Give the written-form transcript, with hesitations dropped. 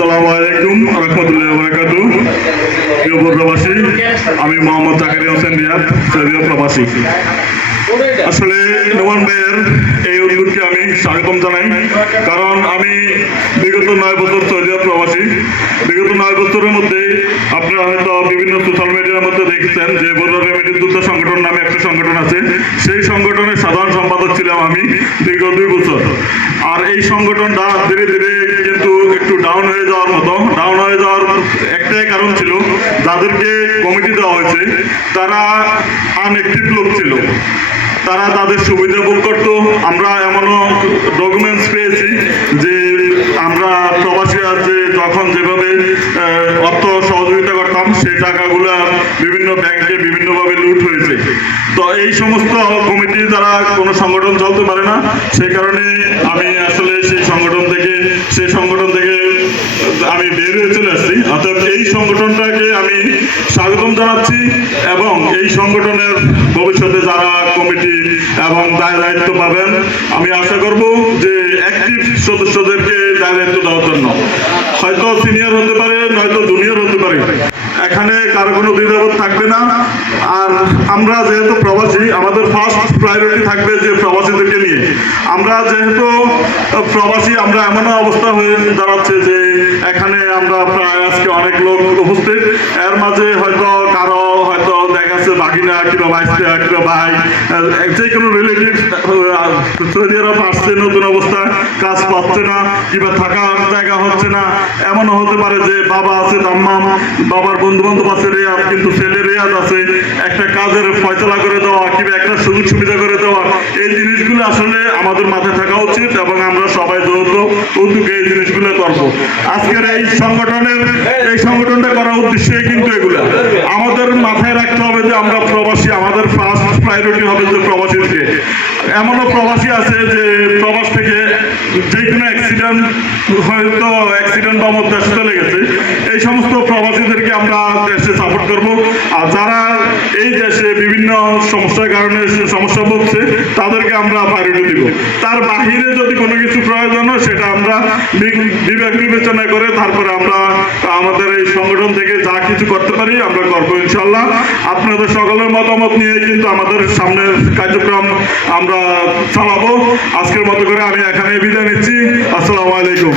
আসসালামু আলাইকুম রহমতুল্লাহি ওয়া বারাকাতুহু। প্রিয় প্রবাসী, আমি মোহাম্মদ জাকারিয়া হোসেন রিয়াদ, সৌদিয়া প্রবাসী। আসলে নোমান ভাইয়ের এই উদ্যোগকে আমি স্বাগতম জানাই, কারণ আমি বিগত 9 বছর সৌদিয়া প্রবাসী। বিগত 9 বছরের মধ্যে আপনারা হয়তো বিভিন্ন সোশ্যাল মিডিয়ার মধ্যে দেখেছেন যে বদর রেমিটেন্স যোদ্ধা সংগঠন নামে একটা সংগঠন আছে। সেই সংগঠনের সাধারণ সম্পাদক ছিলাম আমি দীর্ঘ 2 বছর। আর এই সংগঠনটা ধীরে ধীরে কিন্তু একটু ডাউন হয়ে যাওয়ার একটাই কারণ ছিল, যাদেরকে কমিটি দেওয়া হয়েছে তারা আনএক্টিভ লোক ছিল, তারা তাদের সুবিধা ভোগ করত। আমরা এমনও ডকুমেন্টস পেয়েছি যে আমরা প্রবাসীরা যে যখন যেভাবে অর্থ সহযোগিতা করতাম সেই টাকাগুলো বিভিন্ন ব্যাংকে বিভিন্নভাবে লুট হয়েছে। তো এই সমস্ত কমিটি দ্বারা কোনো সংগঠন চলতে পারে না। সেই কারণে আমি আসলে সেই সংগঠন থেকে আমি বের হয়ে চলে আসছি। অর্থাৎ এই সংগঠনটাকে আমি স্বাগতম জানাচ্ছি এবং এই সংগঠনের ভবিষ্যতে যারা কমিটি এবং দায়িত্ব পাবেন, আমি আশা করব যে অ্যাক্টিভ সদস্যদেরকে দায়িত্ব দেওয়ার জন্য। হয়তো সিনিয়র হতে পারে, নয়তো জুনিয়র হতে পারে, এখানে কারো কোনো দ্বিধাবোধ থাকবে না। আর আমরা যেহেতু প্রবাসী, আমাদের ফার্স্ট প্রায়োরিটি থাকবে যে প্রবাসীদেরকে নিয়ে। আমরা যেহেতু প্রবাসী, আমরা এমন অবস্থা হয়ে দাঁড়াচ্ছে যে এখানে আমরা প্রায় আজকে অনেক লোক উপস্থিত, এর মাঝে হয়তো কারো হয়তো দেখা যাচ্ছে বাগিনা কিংবা ভাইস্তা কিংবা ভাই যে কোনো রিলেটিভ সৌদি আরব আসছে, নতুন অবস্থা, কাজ পাচ্ছে না কিংবা থাকার জায়গা হচ্ছে না। এমনও হতে পারে যে বাবা আছে দাম্মাম, বাবার বন্ধু বান্ধব আছে রিয়াদ, কিন্তু ছেলে রিয়াদ আছে, একটা কাজের ফয়সলা করে দেওয়া কিংবা একটা সুযোগ সুবিধা করে দেওয়া, এই জিনিসগুলো আসলে আমাদের মাথায় থাকা উচিত এবং আমরা সবাই যৌথ উদ্যোগে এই জিনিসগুলো করবো। আজকের এই সংগঠনটা করার উদ্দেশ্যে কিন্তু এগুলা আমাদের মাথায় রাখতে হবে যে আমরা প্রবাসী, আমাদের ফার্স্ট প্রায়োরিটি হবে যে প্রবাসীকে। এমনও প্রবাসী আছে যে প্রবাস থেকে যে কোনো অ্যাক্সিডেন্ট বা মধ্যে চলে গেছে, এই সমস্ত প্রবাসীদেরকে আমরা দেশে সাপোর্ট করব। আর যারা এই দেশে বিভিন্ন সমস্যার কারণে সমস্যা ভুগছে তাদেরকে আমরা প্রায়োরিটি দিব। তার বাহিরে যদি কোনো কিছু প্রয়োজন হয় সেটা আমরা বিবেক বিবেচনা করে তারপরে আমরা আমাদের এই সংগঠন থেকে যা কিছু করতে পারি আমরা করবো ইনশাল্লাহ। আপনাদের সকলের মতামত নিয়ে কিন্তু আমাদের সামনের কার্যক্রম আমরা চালাবো। আজকের মতো করে আমি এখানে বিদায় নিচ্ছি। আসসালামু আলাইকুম।